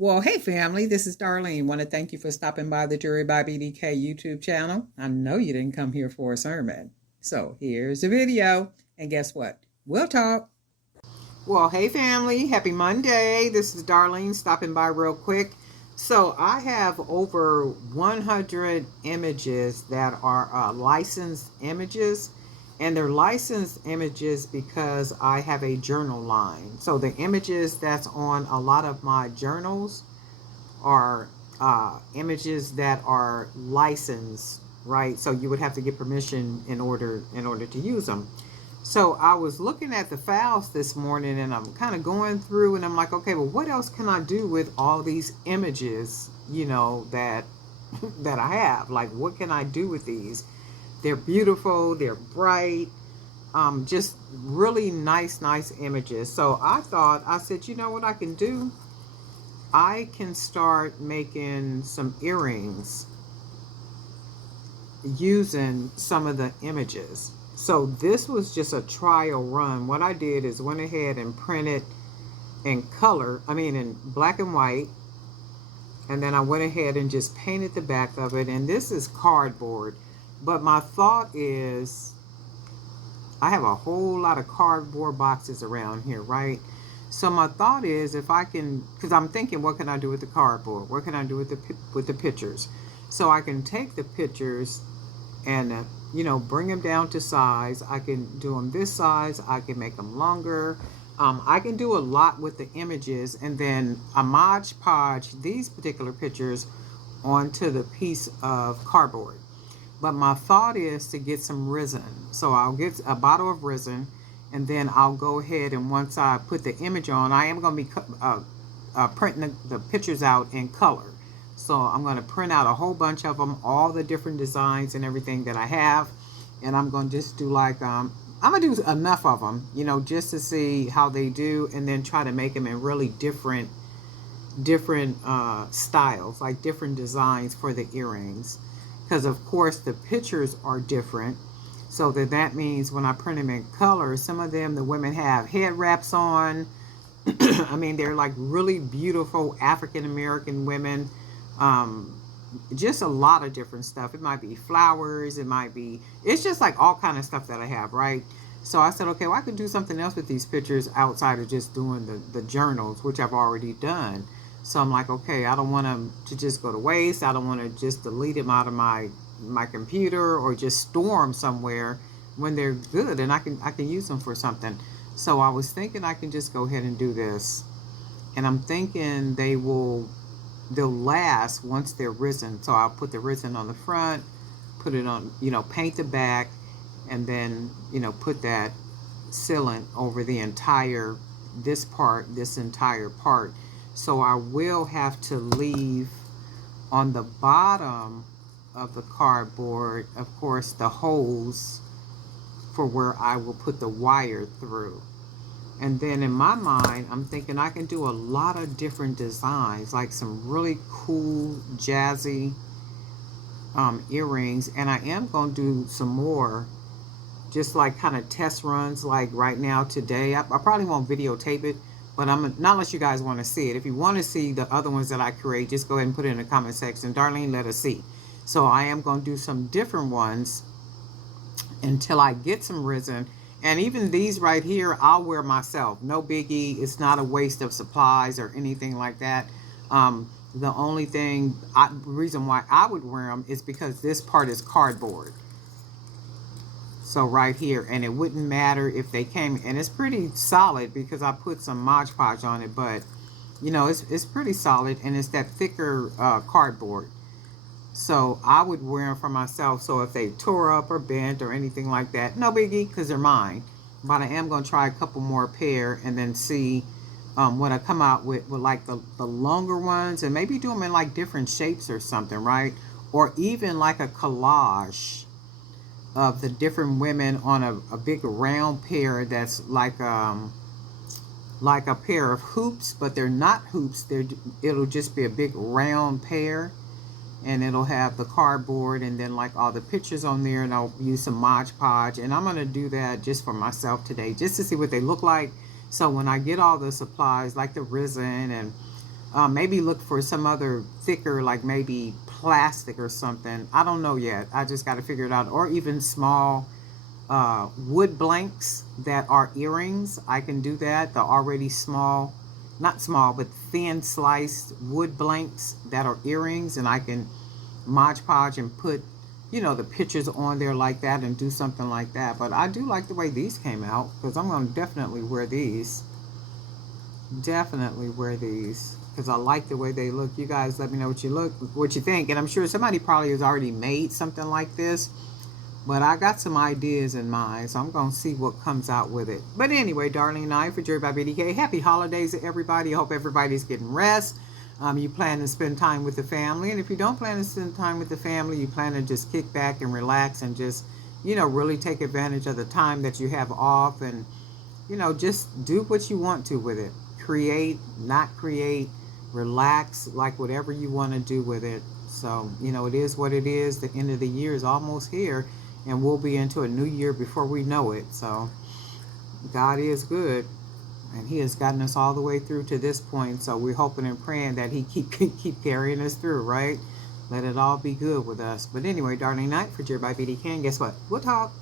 Well, hey family, this is Darlene. Want to thank you for stopping by the Jury by BDK YouTube channel. I know you didn't come here for a sermon. So here's the video. And guess what? We'll talk. Well, hey family, happy Monday. This is Darlene stopping by real quick. So I have over 100 images that are licensed images. And they're licensed images because I have a journal line. So the images that's on a lot of my journals are images that are licensed, right? So you would have to get permission in order to use them. So I was looking at the files this morning and I'm kind of going through and I'm like, okay, well, what else can I do with all these images, that that I have? Like, what can I do with these? They're beautiful, they're bright, just really nice images. So I said, you know what I can do? I can start making some earrings using some of the images. So this was just a trial run. What I did is went ahead and printed in in black and white. And then I went ahead and just painted the back of it. And this is cardboard. But my thought is, I have a whole lot of cardboard boxes around here, right? So my thought is, if I can, because I'm thinking, what can I do with the cardboard? What can I do with the pictures? So I can take the pictures and, bring them down to size. I can do them this size. I can make them longer. I can do a lot with the images and then a Mod Podge these particular pictures onto the piece of cardboard. But my thought is to get some resin. So I'll get a bottle of resin and then I'll go ahead and once I put the image on, I am going to be printing the pictures out in color. So I'm going to print out a whole bunch of them, all the different designs and everything that I have. And I'm going to just do like, I'm going to do enough of them, just to see how they do and then try to make them in really different styles, like different designs for the earrings. Because of course the pictures are different. So that means when I print them in color, some of them, the women have head wraps on. I mean, they're like really beautiful African-American women. Just a lot of different stuff. It might be flowers. It's just like all kind of stuff that I have, right? So I said, okay, well, I could do something else with these pictures outside of just doing the journals, which I've already done. So I'm like, okay, I don't want them to just go to waste. I don't want to just delete them out of my computer or just store them somewhere when they're good and I can use them for something. So I was thinking I can just go ahead and do this. And I'm thinking they'll last once they're risen. So I'll put the resin on the front, put it on, paint the back, and then, put that sealant over the entire part. So I will have to leave on the bottom of the cardboard, of course, the holes for where I will put the wire through. And then in my mind, I'm thinking I can do a lot of different designs, like some really cool, jazzy earrings. And I am going to do some more, just like kind of test runs, like right now today. I probably won't videotape it, but not unless you guys want to see it. If you want to see the other ones that I create, just go ahead and put it in the comment section. Darlene, let us see. So I am going to do some different ones until I get some resin. And even these right here, I'll wear myself. No biggie. It's not a waste of supplies or anything like that. The only reason why I would wear them is because this part is cardboard. So right here, and it wouldn't matter if they came, and it's pretty solid because I put some Mod Podge on it, but it's pretty solid and it's that thicker cardboard. So I would wear them for myself. So if they tore up or bent or anything like that, no biggie, because they're mine. But I am going to try a couple more pair and then see what I come out with like the longer ones, and maybe do them in like different shapes or something, right? Or even like a collage of the different women on a big round pair that's like a pair of hoops, but they're not hoops. It'll just be a big round pair. And it'll have the cardboard and then like all the pictures on there, and I'll use some Mod Podge, and I'm going to do that just for myself today, just to see what they look like. So when I get all the supplies like the resin and Maybe look for some other thicker, like maybe plastic or something. I don't know yet. I just got to figure it out. Or even small wood blanks that are earrings. I can do that. The already small, not small, but thin sliced wood blanks that are earrings. And I can Mod Podge and put, the pictures on there like that and do something like that. But I do like the way these came out because I'm going to definitely wear these. Definitely wear these because I like the way they look. You guys let me know what you think. And I'm sure somebody probably has already made something like this. But I got some ideas in mind, so I'm going to see what comes out with it. But anyway, darling and I, for Jerry by BDK, happy holidays to everybody. I hope everybody's getting rest. You plan to spend time with the family. And if you don't plan to spend time with the family, you plan to just kick back and relax and just, really take advantage of the time that you have off and, just do what you want to with it. Create, not create, relax, like whatever you want to do with it. So, it is what it is. The end of the year is almost here and we'll be into a new year before we know it. So God is good and he has gotten us all the way through to this point. So we're hoping and praying that he keep carrying us through, right? Let it all be good with us. But anyway, darling night for Jerry by BD Can. Guess what? We'll talk.